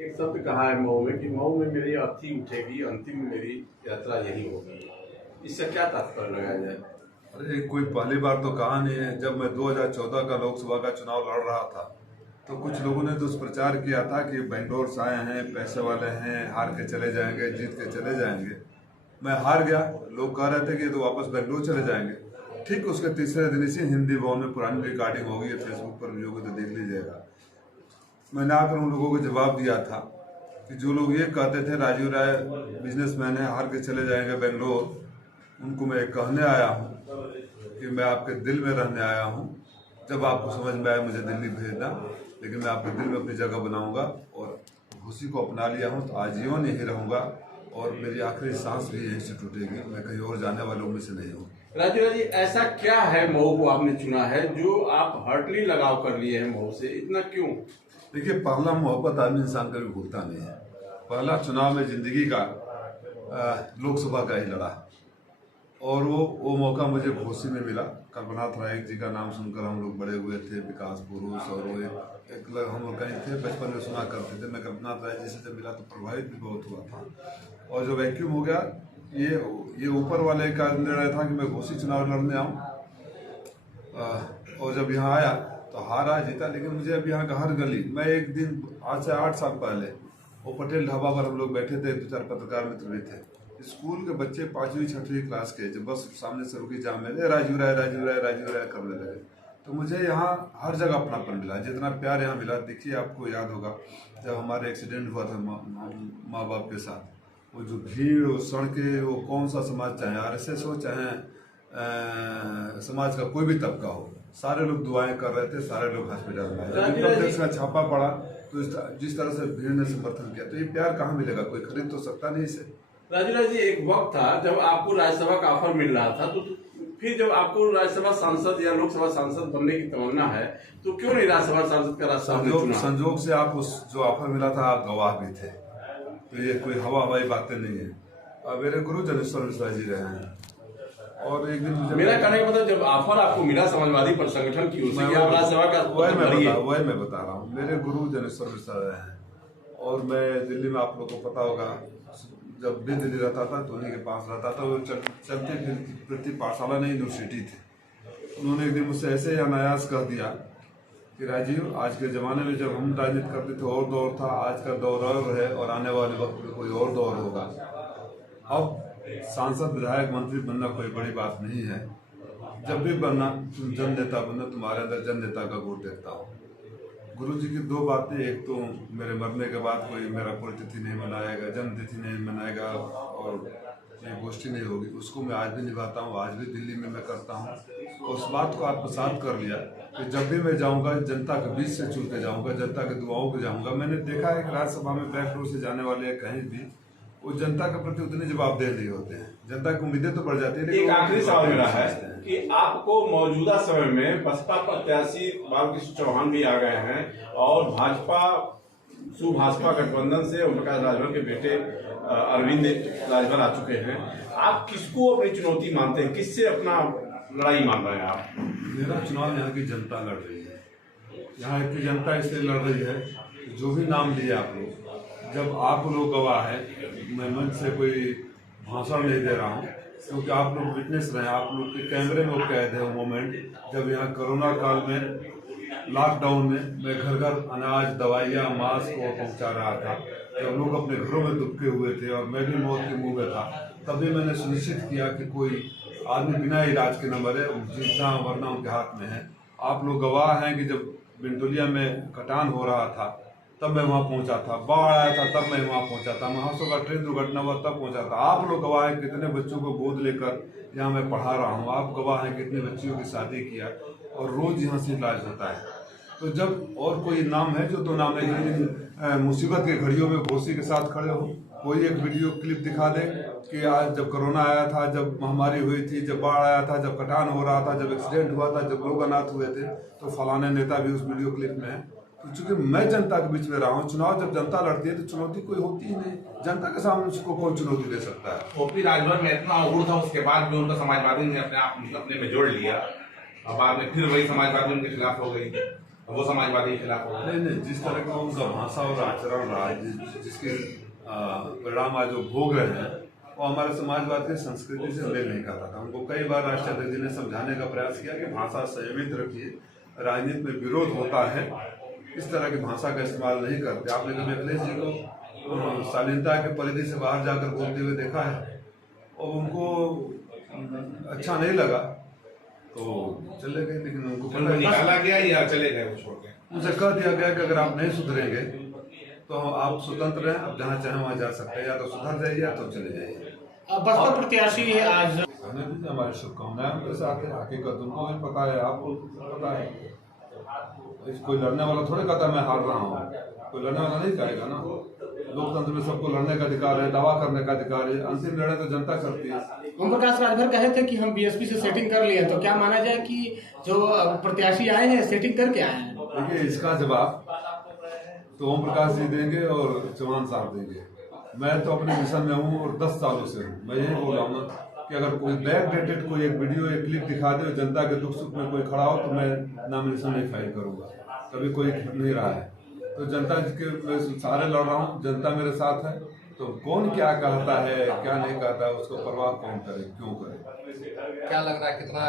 एक शब्द कहा है मऊ में कि मऊ में मेरी अर्थी उठेगी, अंतिम मेरी यात्रा यही होगी। इससे क्या तात्पर्य लगाया जाए? अरे कोई पहली बार तो कहा नहीं है। जब मैं 2014 का लोकसभा का चुनाव लड़ रहा था तो कुछ लोगों ने दुष्प्रचार किया था कि बेंगलोर से आए हैं, पैसे वाले हैं, हार के चले जाएंगे, जीत के चले जाएंगे। मैं हार गया। लोग कह रहे थे कि तो वापस बेंगलोर चले जाएंगे। ठीक उसके तीसरे दिन इसी हिंदी भवन में पुरानी रिकॉर्डिंग होगी, फेसबुक पर भी होगी तो देख लीजिएगा। मैंने आकर उन लोगों को जवाब दिया था कि जो लोग ये कहते थे राजीव राय बिजनेसमैन है, हार के चले जाएंगे बेंगलोर, उनको मैं कहने आया हूँ कि मैं आपके दिल में रहने आया हूँ। जब आपको समझ में आए मुझे दिल्ली भेजना, लेकिन मैं आपके दिल में अपनी जगह बनाऊंगा और घुसी को अपना लिया हूँ तो आजीवन यहीं रहूंगा और मेरी आखिरी सांस भी यहीं से टूटेगी। मैं कहीं और जाने वालों में से नहीं हूँ। राजीव जी, ऐसा क्या है मऊ को आपने चुना है जो आप हर्टली लगाव कर लिए हैं मऊ से, इतना क्यों? देखिए, पहला मोहब्बत आदमी इंसान कभी भूलता नहीं है। पहला चुनाव में जिंदगी का लोकसभा का ही लड़ा और वो मौका मुझे घोसी में मिला। कल्पनाथ राय जी का नाम सुनकर हम लोग बड़े हुए थे, विकास पुरुष, और वो एक हम लोग कहीं थे बचपन में सुना करते थे। मैं कल्पनाथ राय जी से जब मिला तो प्रभावित भी बहुत हुआ था। और जो वैक्यूम हो गया, ये ऊपर वाले का निर्णय था कि मैं घोसी चुनाव लड़ने आऊँ। और जब यहाँ आया तो हारा जीता, लेकिन मुझे अब यहाँ का हर गली, मैं एक दिन आज से 8 साल पहले वो पटेल ढाबा पर हम लोग बैठे थे, 2-4 पत्रकार मित्र भी थे। स्कूल के बच्चे 5वीं 6वीं क्लास के जब बस सामने से रुकी जाम में राजीव राय राजीव राय राजीव राय करने लगे, तो मुझे यहाँ हर जगह अपनापन मिला। जितना प्यार यहाँ मिला, देखिए आपको याद होगा जब हमारे एक्सीडेंट हुआ था माँ बाप के साथ, वो जो भीड़, वो सड़कें, वो कौन सा समाज चाहे RSS हो चाहे समाज का कोई भी तबका हो, सारे लोग दुआएं कर रहे थे, सारे लोग हॉस्पिटल में। जब इनकम टैक्स का छापा पड़ा तो जिस तरह से भीड़ ने समर्थन किया, तो ये प्यार कहाँ मिलेगा? कोई खरीद तो सकता नहीं इसे। राजीव जी, एक वक्त था जब आपको राज्यसभा का ऑफर मिल रहा था, तो फिर जब आपको राज्यसभा सांसद या लोकसभा सांसद बनने की तमन्ना है तो क्यों नहीं राज्यसभा सांसद का रास्ता? संजोग से आप उस जो ऑफर मिला था आप गवाह भी थे, तो ये कोई हवाई बातें नहीं है। मेरे गुरु जनेश्वर मिश्रा जी रहे हैं और एक दिन मुझे, मेरा कहने का मतलब, जब ऑफर आपको मिला समाजवादी पर संगठन की ओर से कि आप राज्यसभा का, वही मैं बता रहा हूँ। मेरे गुरु जनेश्वर मिश्रा रहे हैं और मैं दिल्ली में, आप लोगों को पता होगा, जब भी दिल्ली रहता था तो उन्हीं के पास रहता था। वो चलती फिरती पाठशाला नहीं, यूनिवर्सिटी थी। उन्होंने एक दिन मुझसे ऐसे ही अनायास कह दिया कि राजीव, आज के ज़माने में जब हम राजनीति करते थे और दौर था, आज का दौर और है और आने वाले वक्त में कोई और दौर होगा। अब सांसद, विधायक, मंत्री बनना कोई बड़ी बात नहीं है। जब भी बनना तुम जन नेता बनना, तुम्हारे अंदर जन नेता का गुण देखता हूँ। गुरु जी की 2 बातें, एक तो मेरे मरने के बाद कोई मेरा पुण्यतिथि नहीं मनाएगा, जन्मतिथि नहीं मनाएगा और ये गोष्ठी नहीं होगी, उसको मैं आज भी निभाता हूँ। आज भी दिल्ली में मैं करता हूँ और उस बात को आत्मसात कर लिया कि जब भी मैं जाऊँगा जनता के बीच से चुन के जाऊँगा, जनता के दुआओं पे जाऊँगा। मैंने देखा है कि राज्यसभा में बैक रोड से जाने वाले कहीं भी वो जनता के प्रति उतने जवाबदेह नहीं होते हैं। जनता की उम्मीदें तो बढ़ जाती है। एक आखिरी सवाल मेरा है कि आपको मौजूदा समय में बसपा प्रत्याशी बालकृष्ण चौहान भी आ गए हैं और भाजपा सुभाजपा गठबंधन से ओम प्रकाश राजभर के बेटे अरविंद राजभर आ चुके हैं। आप किसको अपनी चुनौती मानते हैं, किससे अपना लड़ाई मान रहे हैं आप? मेरा चुनाव यहाँ की जनता लड़ रही है। यहाँ की जनता इसलिए लड़ रही है, जो भी नाम लिए आप लोग, जब आप लोग गवाह है, मैं मंच से कोई भाषण नहीं दे रहा हूँ क्योंकि आप लोग विटनेस रहे हैं, आप लोग के कैमरे में कैद है वो मोमेंट जब यहाँ कोरोना काल में, लॉकडाउन में मैं घर घर अनाज, दवाइयाँ, मास्क को पहुँचा रहा था। जब लोग अपने घरों में दुबके हुए थे और मैं भी मौत के मुँह में था, तभी मैंने सुनिश्चित किया कि कोई आदमी बिना इलाज के न मरे, जीतना वरना उनके हाथ में है। आप लोग गवाह हैं कि जब बिंटोलिया में कटान हो रहा था तब मैं वहाँ पहुँचा था, बाढ़ आया था तब मैं वहाँ पहुँचा था, महासो का ट्रेन दुर्घटना हुआ तब पहुँचा था। आप लोग गवाह हैं कितने बच्चों को गोद लेकर यहाँ मैं पढ़ा रहा हूँ। आप गवाह हैं कितने बच्चियों की शादी किया और रोज यहाँ से इलाज होता है। तो जब और कोई नाम है जो तो नाम है, लेकिन मुसीबत के घड़ियों में घोसी के साथ खड़े हो, कोई एक वीडियो क्लिप दिखा दे कि आज जब कोरोना आया था, जब महामारी हुई थी, जब बाढ़ आया था, जब कटान हो रहा था, जब एक्सीडेंट हुआ था, जब लोग अनाथ हुए थे, तो फलाने नेता भी उस वीडियो क्लिप में है। तो चूंकि मैं जनता के बीच में रहा हूँ, चुनाव जब जनता लड़ती है तो चुनौती कोई होती ही नहीं। जनता के सामने उसको कौन चुनौती दे सकता है? ओपी राजभर में इतना उग्र था, उसके बाद भी उनका समाजवादी ने अपने में जोड़ लिया और बाद में फिर वही समाजवादी उनके खिलाफ हो गई। वो समाजवादी के खिलाफ होगा। नहीं, जिस तरह का उनका भाषा और आचरण रहा है, जिसके परिणाम आज जो भोग रहे हैं, वो हमारे समाजवाद की संस्कृति से मेल नहीं खाता था। उनको कई बार राष्ट्रपति जी ने समझाने का प्रयास किया कि भाषा संयमित रखिए, राजनीति में विरोध होता है, इस तरह की भाषा का इस्तेमाल नहीं करते। आपने कभी अखिलेश जी को शालीनता के परिधि से बाहर जाकर बोलते हुए देखा है, और उनको अच्छा नहीं लगा तो चले गए। लेकिन उनको उनको निकाला गया या चले गए वो छोड़ के? उनसे कह दिया गया कि अगर आप नहीं सुधरेंगे तो आप स्वतंत्र हैं, आप जहाँ चाहें वहाँ जा सकते हैं, या तो सुधर जाइए या तो चले जाइए। बसपा प्रत्याशी है आज। हमें भी हमारी शुभकामनाएं उनके साथ है। हकीकत उनको भी पता है, आपको पता है। कोई लड़ने वाला थोड़े कहता मैं हार रहा हूँ, कोई लड़ने वाला नहीं कहेगा ना। लोकतंत्र में सबको लड़ने का अधिकार है, दावा करने का अधिकार है। अंतिम निर्णय तो जनता करती है। ओम प्रकाश राजभर कहे थे कि हम बीएसपी से सेटिंग कर लिए, तो क्या माना जाए कि जो प्रत्याशी आए हैं सेटिंग करके आए हैं? देखिए, इसका जवाब तो ओम प्रकाश जी देंगे और चौहान साहब देंगे। मैं तो अपने मिशन में हूँ और 10 सालों से हूँ। मैं यही बोल रहा हूँ कि अगर कोई बैक डेटेड कोई एक वीडियो एक क्लिप दिखा दे, जनता के दुख सुख में कोई खड़ा हो, तो मैं नॉमिनेशन नहीं फाइल करूंगा। कभी कोई नहीं रहा है, तो जनता के मैं सारे लड़ रहा हूँ, जनता मेरे साथ है। तो कौन क्या कहता है क्या नहीं कहता है, उसको परवाह कौन करे, क्यों करे। क्या लग रहा है कितना